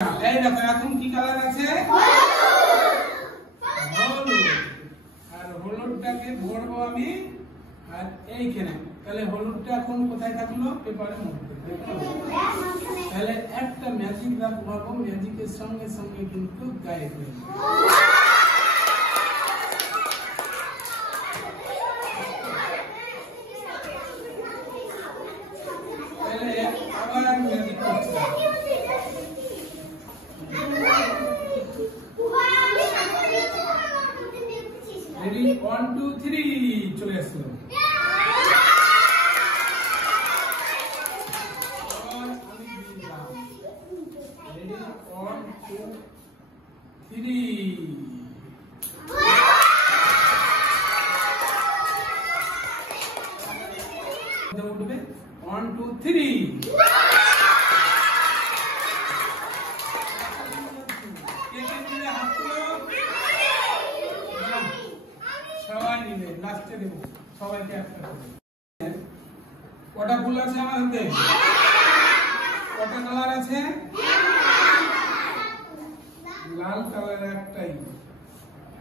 এই দেখো এখন কি কালার আছে? হলুদ। আর হলুদটাকে ভরবো আমি আর এইখানে। তাহলে হলুদটা এখন কোথায় থাকলো? পেপারের মধ্যে। তাহলে একটা ম্যাজিক রাখবো, ম্যাজিকের সঙ্গে সঙ্গে কিন্তু গায়েব হয়ে যাবে। তাহলে আবার ম্যাজিক করতে হবে। রেডি 1 2 3 চলে আসলো। রেডি 1 2 3 উঠবে 1 2 3 সবাই নিলে লাস্টে দেব সবাইকে একটা করে। কটা ফুল আছে আমার হাতে? কটা কালার আছে? লাল কালার একটাই।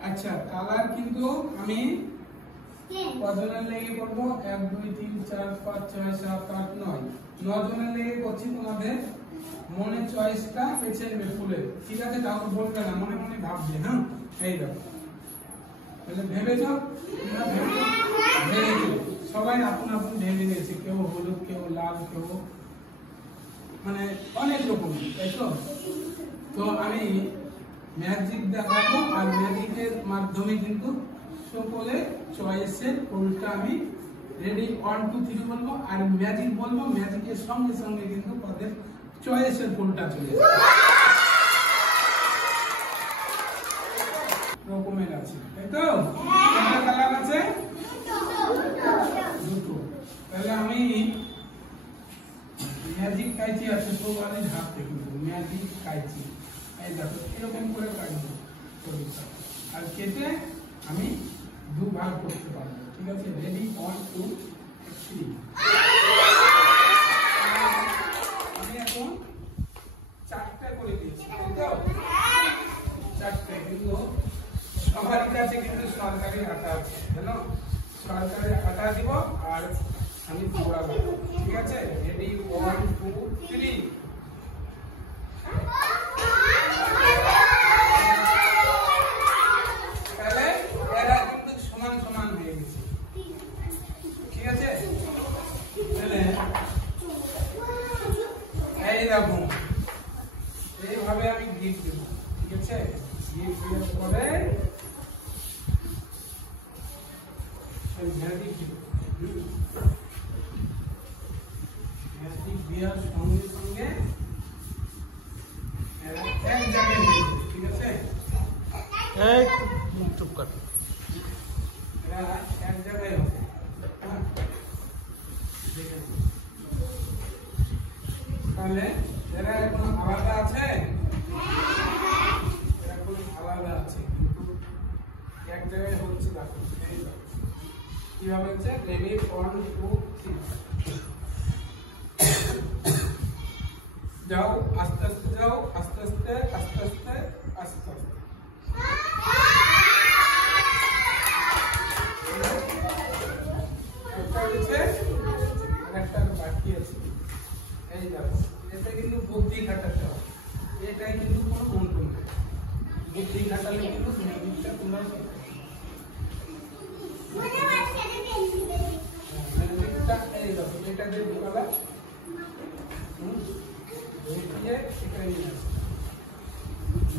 আচ্ছা কালার কিন্তু আমি কজনের লেগে করবো? 1 2 3 4 5 6 7 8 9 9 জনের লেগে করছি। তোমাদের মনে চয়েসটা বেছে নেবে ফুলের, ঠিক আছে? কাউকে বলবে না, মনে মনে ভাববে। হ্যাঁ এই দেখো তাহলে ভেবেছো, ভেবেছো সবাই আপন আপন ভেবে নিয়েছে। কেউ হলুদ, কেউ লাল, কেউ মানে অনেক রকম, তাই তো? তো আমি ম্যাজিক দেখাবো আর ম্যাজিকের মাধ্যমে কিন্তু সকলে চয়েসের ফুলটা আমি রেডি 1 2 3 বলবো আর ম্যাজিক বলবো, ম্যাজিকের সঙ্গে সঙ্গে কিন্তু তাদের চয়েসের ফুলটা চলে যাবে। রকমের আছে, তাই তো? কয়টা কালার আছে? দুটো। তাহলে আমি ম্যাজিক কাইচি আছে সবারই হাতে, কিন্তু ম্যাজিক কাইচি এই দেখো এরকম করে কাটবো আর কেটে আমি দু ভাগ করতে পারবো, ঠিক আছে? রেডি 1 2 3 আমি এখন চারটা করে দিচ্ছি, তাই তো? চারটে, কিন্তু সবার কাছে কিন্তু সরকারি আটা আছে, জানো? সরকারি আটা দিব আর আমি পোড়াবো, ঠিক আছে? রেডি 1 2 3 তাহলে এরা কিন্তু সমান সমান হয়ে গেছে, ঠিক আছে? তাহলে এই দেখো এইভাবে আমি গ্রিপ দেবো, ঠিক আছে? গ্রিপ দেওয়ার পরে ম্যাজিক দেওয়ার সঙ্গে সঙ্গে এক জায়গায় হয়ে যাবে, ঠিক আছে? চুপ কর, এরা এক জায়গায় হবে। তাহলে এরা এখন আলাদা আছে, এখন আলাদা আছে, কিন্তু এক জায়গায় হচ্ছে। দেখো কিভাবে হচ্ছে? রেডি 1 2 3 যাও, আস্তে আস্তে যাও, আস্তে আস্তে আস্তে আস্তে আস্তে আস্তে। একটা হচ্ছে আর একটা বাকি আছে। এই দেখো এটা কিন্তু বুদ্ধি খাটাতে হবে, এটাই কিন্তু কোনো মন্ত্র না। বুদ্ধি খাটালে কিন্তু ম্যাজিকটা তোমরা এটা দিয়ে ঢুকাবে, ঢুকিয়ে এখানে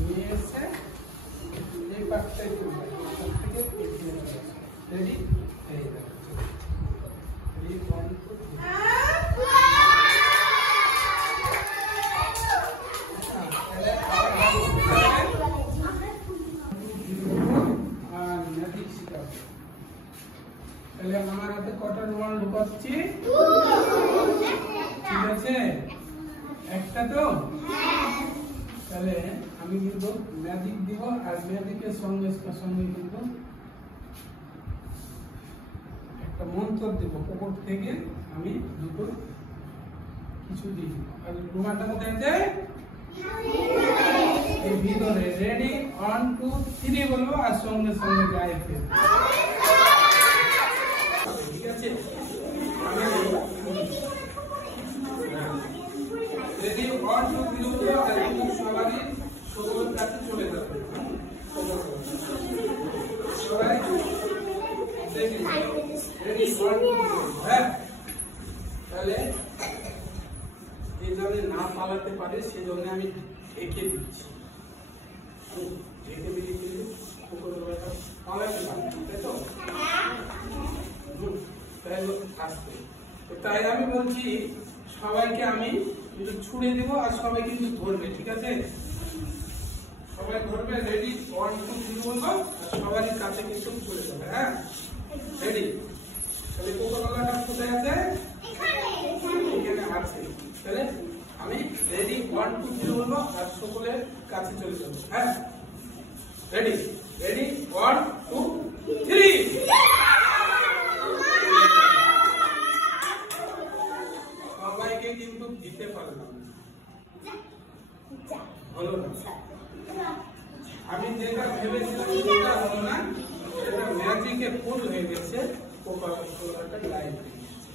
নিয়ে এসে এই পাশটাই তুলবে, থেকে রেডি। এই দেখো 3 1 2 তাহলে আমার হাতে কটা রুমাল ঢুকাচ্ছি? ঠিক আছে, একটা তো। তাহলে আমি কিন্তু ম্যাজিক দিব আর ম্যাজিকের সঙ্গে সঙ্গে কিন্তু একটা মন্ত্র দেব। উপর থেকে আমি দুটো কিছু দিই। আর রুমালটা কোথায় যায়? এই ভিতরে রেডি 1 2 3 বলবো আর সঙ্গে সঙ্গে গায়ে ফেলবো ঠিক আছে রেডি 1 2 3 বলবো আর একটু সবারই সকল কাছে চলে যাবে সবাই রেডি 1 2 হ্যাঁ তাহলে যেজনে না পালাতে পারে সেজন্য আমি ঢেকে দিচ্ছি ঢেকে দিলে কিন্তু কুকুরটা পালাতে পারে তাই তো তাই আসতে তাই আমি বলছি সবাইকে আমি কিন্তু ছুড়ে দেবো আর সবাই কিন্তু ধরবে ঠিক আছে সবাই ধরবে রেডি 1 2 3 বলবো আর সবারই কাছে কিন্তু চলে যাবে হ্যাঁ রেডি তাহলে কুকুরটা কোথায় আছে এখানে আছে তাহলে আমি রেডি 1 2 3 বলবো আর সকলের কাছে চলে যাব হ্যাঁ রেডি রেডি 1 2 3 সবাইকে কিন্তু দিতে পারলাম হলো না আমি যেটা ভেবেছিলাম সেটা হলো না সেটা ম্যাজিকে ফুল হয়ে গেছে কোকা-কোলাটা লাইভ হয়ে গেছে